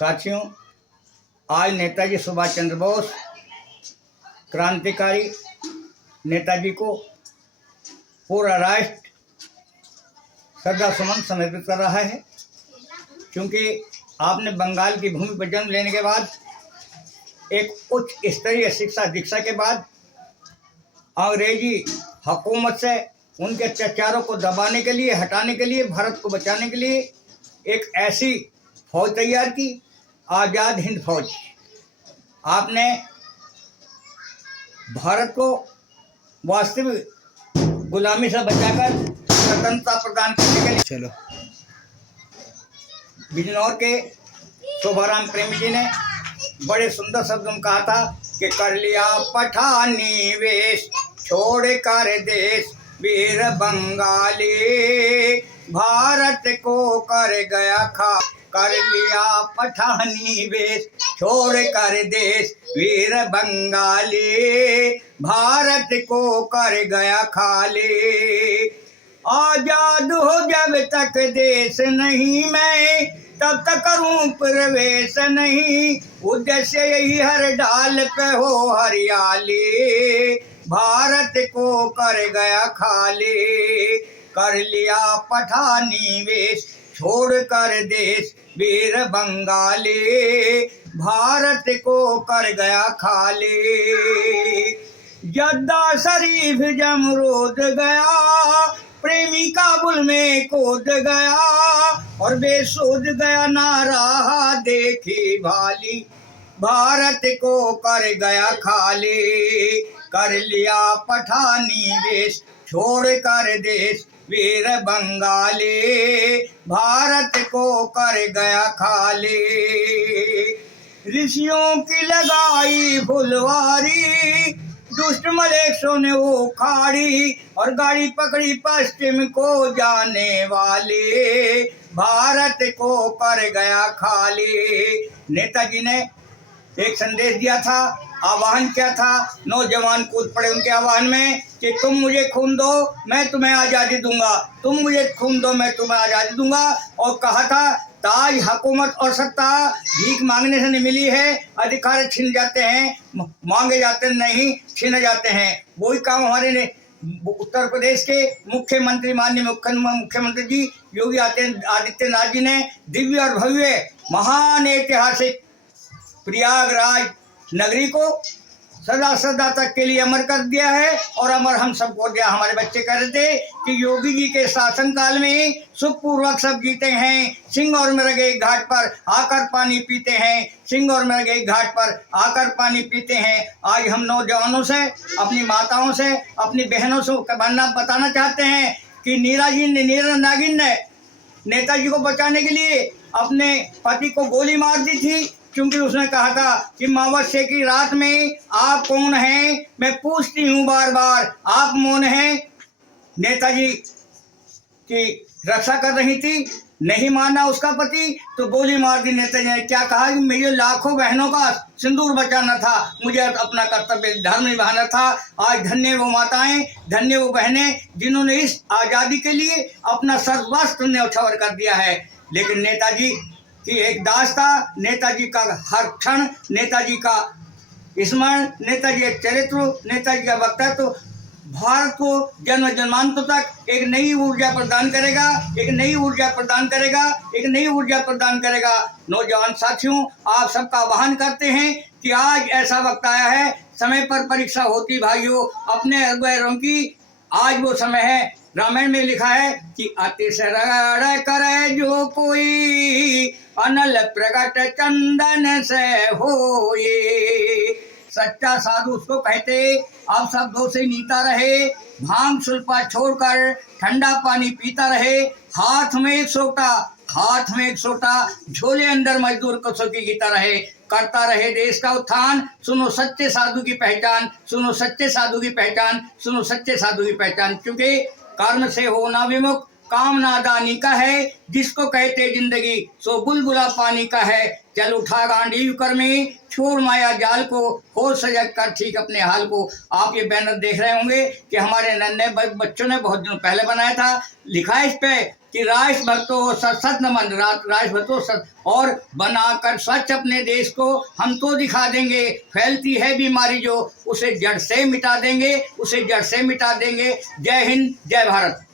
साथियों, आज नेताजी सुभाष चंद्र बोस क्रांतिकारी नेताजी को पूरा राष्ट्र श्रद्धा सुमन समर्पित कर रहा है, क्योंकि आपने बंगाल की भूमि पर जन्म लेने के बाद एक उच्च स्तरीय शिक्षा दीक्षा के बाद अंग्रेजी हुकूमत से उनके अत्याचारों को दबाने के लिए, हटाने के लिए, भारत को बचाने के लिए एक ऐसी फौज तैयार की, आज़ाद हिंद फौज। आपने भारत को वास्तविक गुलामी से बचाकर स्वतंत्रता प्रदान करने के लिए बिजनौर के शोभाराम प्रेमी जी ने बड़े सुंदर शब्दों में कहा था कि कर लिया पठानी वेश, छोड़ कर देश वीर बंगाली, भारत को कर गया खा। कर लिया पठानी वेश, छोड़ कर देश वीर बंगाली, भारत को कर गया खाली। आजाद हो जब तक देश नहीं मैं, तब तक करूं प्रवेश नहीं। उद्देश्य यही हर डाल पे हो हरियाली, भारत को कर गया खाली। कर लिया पठानी वेश, छोड़ कर देश वीर बंगाली, भारत को कर गया खाली। जद्दा शरीफ जमरोद गया, प्रेमी काबुल में कूद गया, और बेसुध गया ना रहा देखी भाली, भारत को कर गया खाली। कर लिया पठानी वेश, छोड़ कर देश वीर बंगाली, भारत को कर गया खाली। ऋषियों की लगाई फुलवारी, दुष्ट मलेक्षों ने वो खाड़ी, और गाड़ी पकड़ी पश्चिम को जाने वाली, भारत को कर गया खाली। नेताजी ने एक संदेश दिया था, आह्वान किया था, नौजवान कूद पड़े उनके आह्वान में कि तुम मुझे खून दो मैं तुम्हें आज़ादी दूंगा, तुम मुझे खून दो मैं तुम्हें आज़ादी दूंगा। और कहा था ताज हुकूमत और सत्ता भीख मांगने से नहीं मिली है, अधिकार छिन जाते हैं, मांगे जाते नहीं, छीने जाते हैं। वही काम हमारे ने उत्तर प्रदेश के मुख्यमंत्री माननीय मुख्यमंत्री जी योगी आदित्यनाथ जी ने दिव्य और भव्य महान ऐतिहासिक प्रयागराज नगरी को सदा सदा तक के लिए अमर कर दिया है। और अमर हम सबको दिया। हमारे बच्चे कह रहे थे कि योगी जी के शासनकाल में सुखपूर्वक सब जीते हैं, सिंह और मृगे घाट पर आकर पानी पीते हैं, सिंह और मृगे घाट पर आकर पानी पीते हैं। आज हम नौजवानों से, अपनी माताओं से, अपनी बहनों से बताना चाहते हैं कि नीरा नागिन ने नेताजी को बचाने के लिए अपने पति को गोली मार दी थी, क्योंकि उसने कहा था कि अमावस्या की रात में आप कौन हैं, मैं पूछती हूँ बार बार, आप मौन हैं। नेताजी की रक्षा कर रही थी, नहीं माना उसका पति तो गोली मार दी। नेताजी ने क्या कहा कि मुझे लाखों बहनों का सिंदूर बचाना था, मुझे अपना कर्तव्य धर्म निभाना था। आज धन्य वो माताएं, धन्य वो बहनें जिन्होंने इस आज़ादी के लिए अपना सर्वस्व न्यौछावर कर दिया है। लेकिन नेताजी की एक दास था, नेताजी का हर क्षण, नेताजी का स्मरण, नेताजी एक चरित्र, नेताजी का वक्तव्य भारत को जन्म जन्मांतर तक एक नई ऊर्जा प्रदान करेगा, एक नई ऊर्जा प्रदान करेगा, एक नई ऊर्जा प्रदान करेगा। नौजवान साथियों, आप सबका आह्वान करते हैं कि आज ऐसा वक्त आया है, समय पर परीक्षा होती भाइयों अपने अगुवारों की। आज वो समय है। रामायण में लिखा है कि अति सरड़ करे जो कोई, अनल प्रगट चंदन से होए। सच्चा साधु उसको कहते आप सब दो से नीता रहे, भांग सुल्फा छोड़कर ठंडा पानी पीता रहे, हाथ में एक सोटा झोले अंदर मजदूर कसों की गीता रहे, करता रहे देश का उत्थान। सुनो सच्चे साधु की पहचान, सुनो सच्चे साधु की पहचान, सुनो सच्चे साधु की पहचान। क्योंकि कर्म से होना विमुख काम नादानी का है, जिसको कहते जिंदगी सो बुलबुला पानी का है। चल उठा गांडीव कर में, छोड़ माया जाल को, हो सजग कर ठीक अपने हाल को। आप ये बैनर देख रहे होंगे कि हमारे नन्हे बच्चों ने बहुत दिनों पहले बनाया था। लिखा है इस पे कि राष्ट्रभक्तों सत नमन, राष्ट्रभक्तों सत, और बनाकर स्वच्छ अपने देश को हम तो दिखा देंगे। फैलती है बीमारी जो, उसे जड़ से मिटा देंगे, उसे जड़ से मिटा देंगे। जय हिंद, जय भारत।